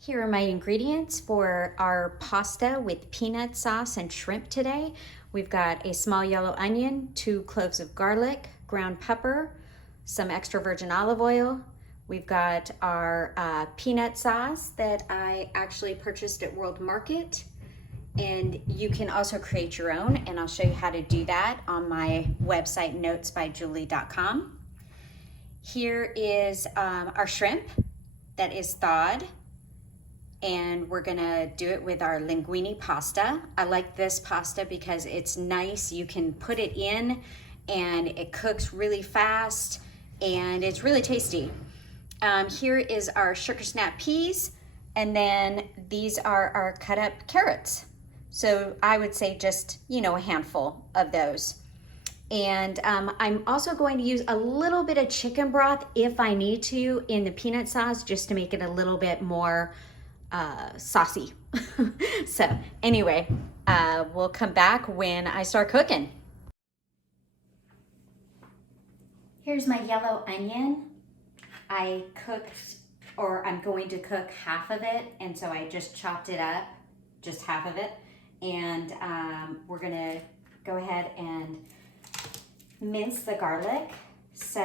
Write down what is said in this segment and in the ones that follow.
Here are my ingredients for our pasta with peanut sauce and shrimp today. We've got a small yellow onion, 2 cloves of garlic, ground pepper, some extra virgin olive oil. We've got our peanut sauce that I actually purchased at World Market. And you can also create your own, and I'll show you how to do that on my website, notesbyjulie.com. Here is our shrimp that is thawed, and we're gonna do it with our linguine pasta. I like this pasta because it's nice. You can put it in and it cooks really fast and it's really tasty. Here is our sugar snap peas, and then these are our cut up carrots. So I would say just, a handful of those. And I'm also going to use a little bit of chicken broth if I need to in the peanut sauce, just to make it a little bit more saucy. So anyway, we'll come back when I start cooking. Here's my yellow onion. I cooked, or I'm going to cook half of it, and so I just chopped it up, just half of it. And we're gonna go ahead and mince the garlic. So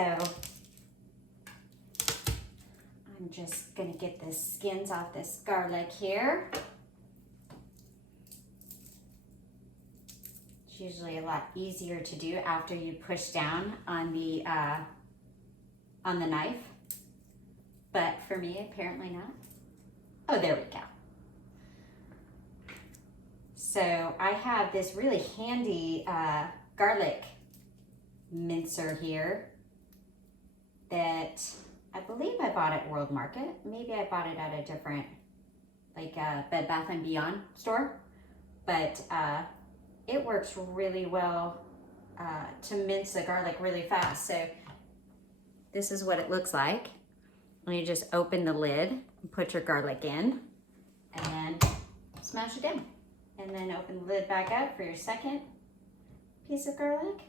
I'm just gonna get the skins off this garlic here. It's usually a lot easier to do after you push down on the knife, but for me, apparently not. Oh, there we go. So I have this really handy garlic mincer here that I believe I bought at World Market. Maybe I bought it at a different, like Bed Bath & Beyond store, but it works really well to mince the garlic really fast. So this is what it looks like. And you just open the lid and put your garlic in and smash it in. And then open the lid back up for your second piece of garlic.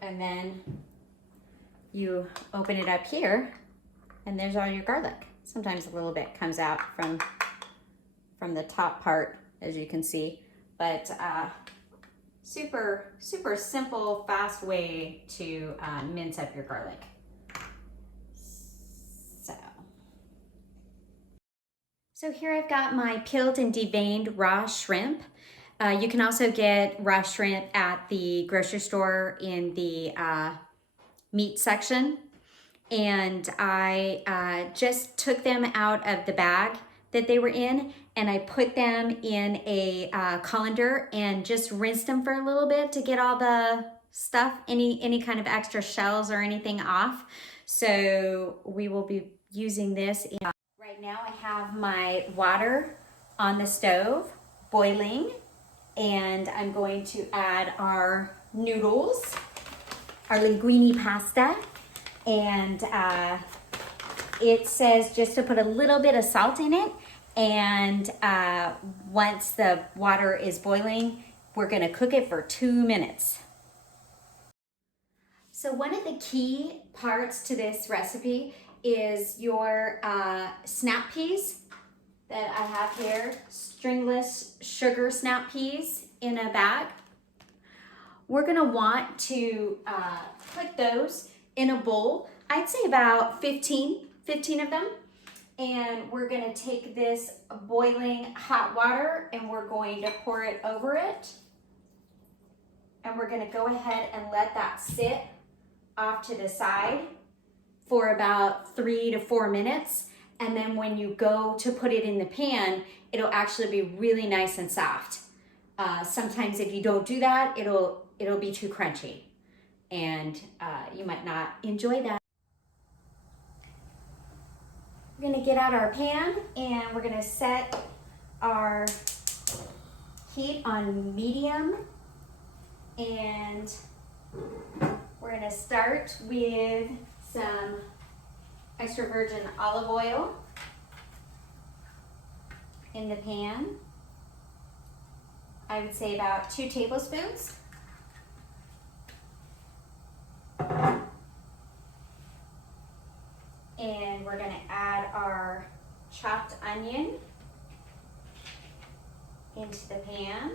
And then you open it up here, and there's all your garlic. Sometimes a little bit comes out from the top part, as you can see. But super, super simple, fast way to mince up your garlic. So here I've got my peeled and deveined raw shrimp. You can also get raw shrimp at the grocery store in the meat section. And I just took them out of the bag that they were in, and I put them in a colander and just rinsed them for a little bit to get all the stuff, any kind of extra shells or anything off. So we will be using this in. Right now I have my water on the stove boiling, and I'm going to add our noodles, our linguine pasta, and it says just to put a little bit of salt in it, and once the water is boiling, we're gonna cook it for 2 minutes. So one of the key parts to this recipe is your snap peas that I have here, stringless sugar snap peas in a bag. We're gonna want to put those in a bowl. I'd say about 15 of them. And we're gonna take this boiling hot water and we're going to pour it over it. And we're gonna go ahead and let that sit off to the side for about 3 to 4 minutes. And then when you go to put it in the pan, it'll actually be really nice and soft. Sometimes if you don't do that, it'll be too crunchy, and you might not enjoy that. We're gonna get out our pan and we're gonna set our heat on medium, and we're gonna start with some extra virgin olive oil in the pan. I would say about 2 tablespoons. chopped onion into the pan.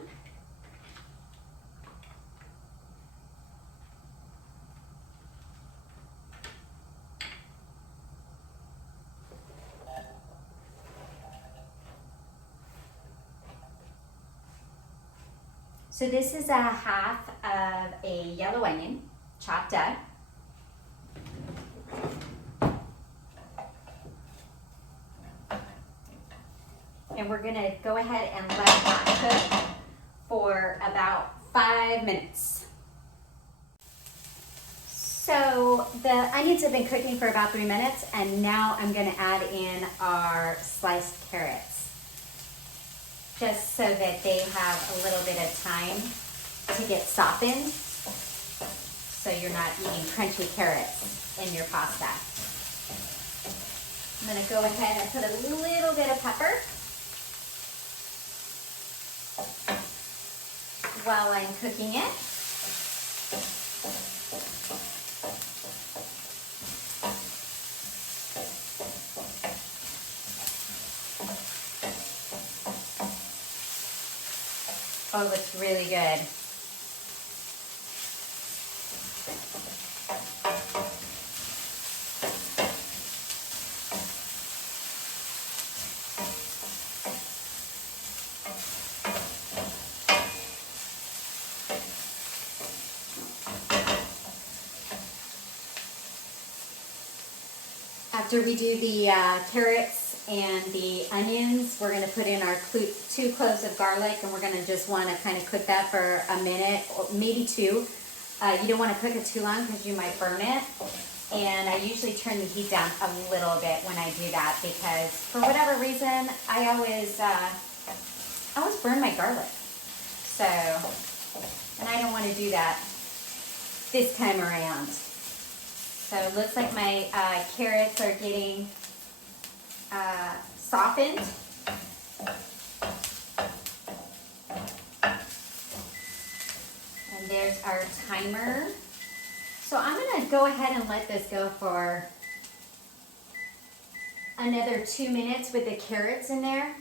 So this is a half of a yellow onion, chopped up. And we're gonna go ahead and let that cook for about 5 minutes. So the onions have been cooking for about 3 minutes, and now I'm gonna add in our sliced carrots, just so that they have a little bit of time to get softened, so you're not eating crunchy carrots in your pasta. I'm gonna go ahead and put a little bit of pepper while I'm cooking it. Oh, it looks really good. After we do the carrots and the onions, we're gonna put in our 2 cloves of garlic, and we're gonna just wanna kind of cook that for a minute, or maybe 2. You don't wanna cook it too long because you might burn it. And I usually turn the heat down a little bit when I do that, because for whatever reason, I always burn my garlic. So, and I don't wanna do that this time around. So it looks like my carrots are getting softened. And there's our timer. So I'm gonna go ahead and let this go for another 2 minutes with the carrots in there,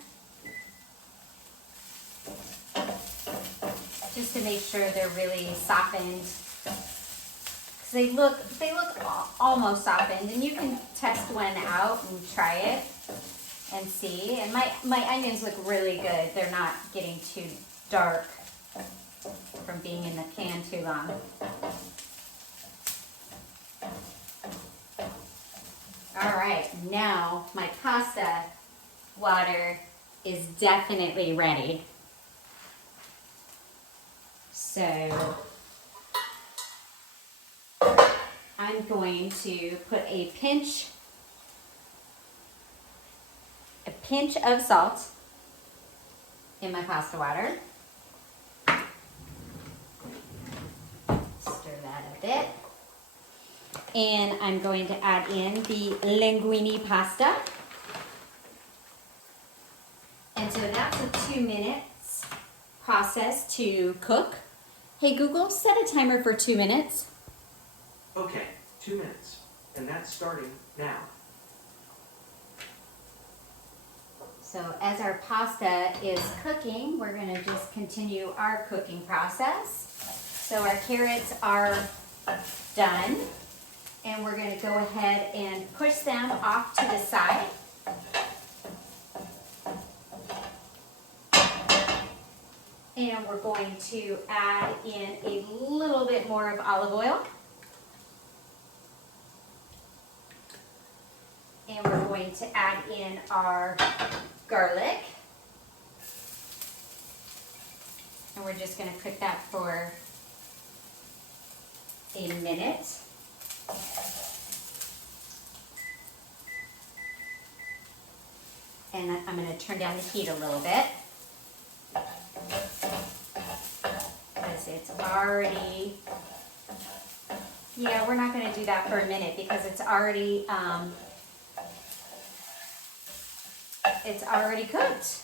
just to make sure they're really softened. They look almost softened, and you can test one out and try it and see. And my onions look really good. They're not getting too dark from being in the pan too long. All right, now my pasta water is definitely ready. So I'm going to put a pinch of salt in my pasta water. Stir that a bit. And I'm going to add in the linguine pasta. And so that's a 2 minutes process to cook. Hey Google, set a timer for 2 minutes. Okay, 2 minutes, and that's starting now. So as our pasta is cooking, we're gonna just continue our cooking process. So our carrots are done, and we're gonna go ahead and push them off to the side. And we're going to add in a little bit more of olive oil. And we're going to add in our garlic. And we're just going to cook that for a minute. And I'm going to turn down the heat a little bit, because it's already, yeah, we're not going to do that for a minute because it's already cooked.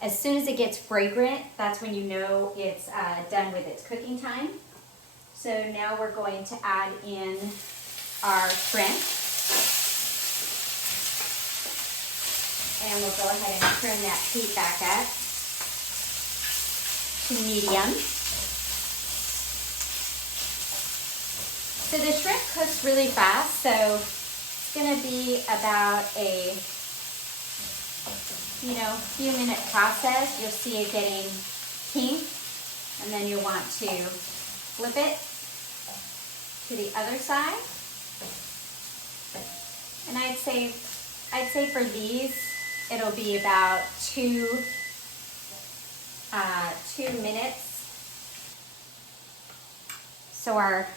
As soon as it gets fragrant, that's when you know it's done with its cooking time. So now we're going to add in our shrimp. And we'll go ahead and turn that heat back up to medium. So the shrimp cooks really fast, so it's gonna be about a few minute process. You'll see it getting pink, and then you'll want to flip it to the other side. And I'd say for these, it'll be about two minutes. So our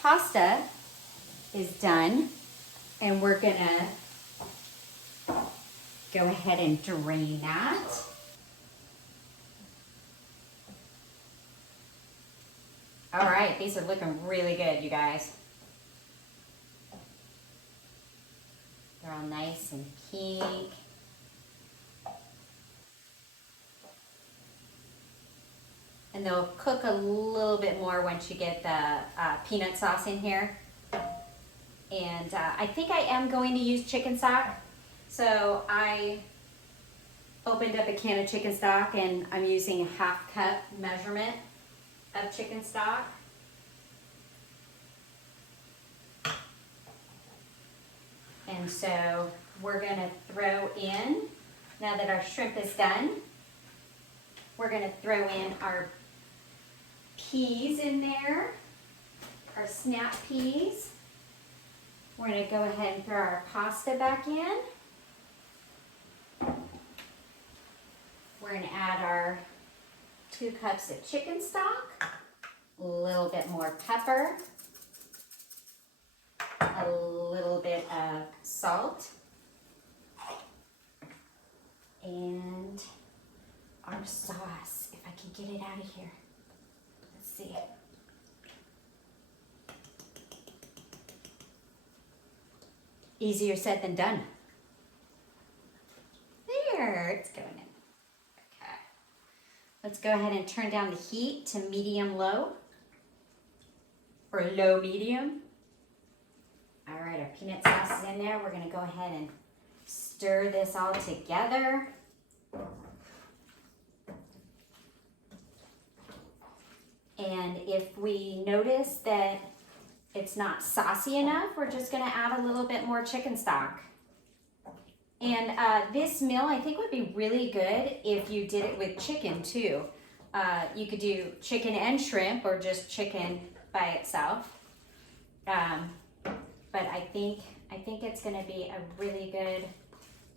pasta is done, and we're gonna go ahead and drain that. All right, these are looking really good, you guys. They're all nice and pink. And they'll cook a little bit more once you get the peanut sauce in here. And I think I am going to use chicken stock. So I opened up a can of chicken stock, and I'm using a 1/2 cup measurement of chicken stock. And so we're gonna throw in, now that our shrimp is done, we're gonna throw in our peas in there, our snap peas. We're gonna go ahead and throw our pasta back in. We're gonna add our 2 cups of chicken stock, a little bit more pepper, a little bit of salt, and our sauce, if I can get it out of here. Let's see. Easier said than done. There, it's going in. Okay. Let's go ahead and turn down the heat to medium-low, or low-medium. All right, our peanut sauce is in there. We're gonna go ahead and stir this all together. And if we notice that it's not saucy enough, we're just gonna add a little bit more chicken stock. And this meal, I think, would be really good if you did it with chicken too. You could do chicken and shrimp, or just chicken by itself. But I think it's gonna be a really good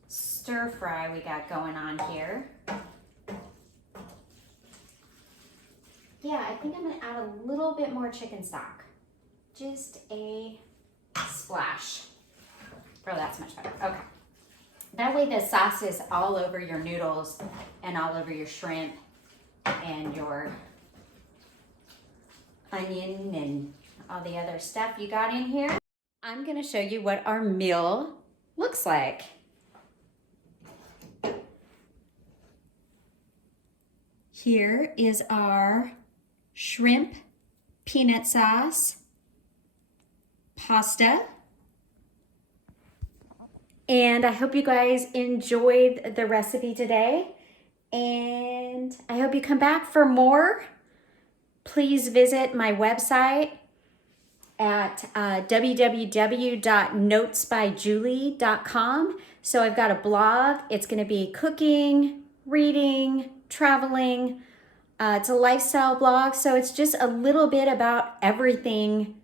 stir fry we got going on here. Yeah, I think I'm gonna add a little bit more chicken stock. Just a splash. Oh, that's much better. Okay. That way the sauce is all over your noodles and all over your shrimp and your onion and all the other stuff you got in here. I'm gonna show you what our meal looks like. Here is our shrimp peanut sauce pasta. And I hope you guys enjoyed the recipe today. And I hope you come back for more. Please visit my website at www.notesbyjulie.com. So I've got a blog. It's going to be cooking, reading, traveling. It's a lifestyle blog. So it's just a little bit about everything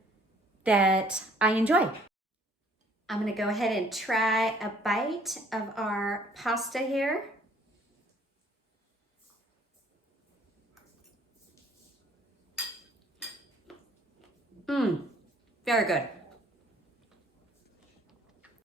that I enjoy. I'm going to go ahead and try a bite of our pasta here. Very good.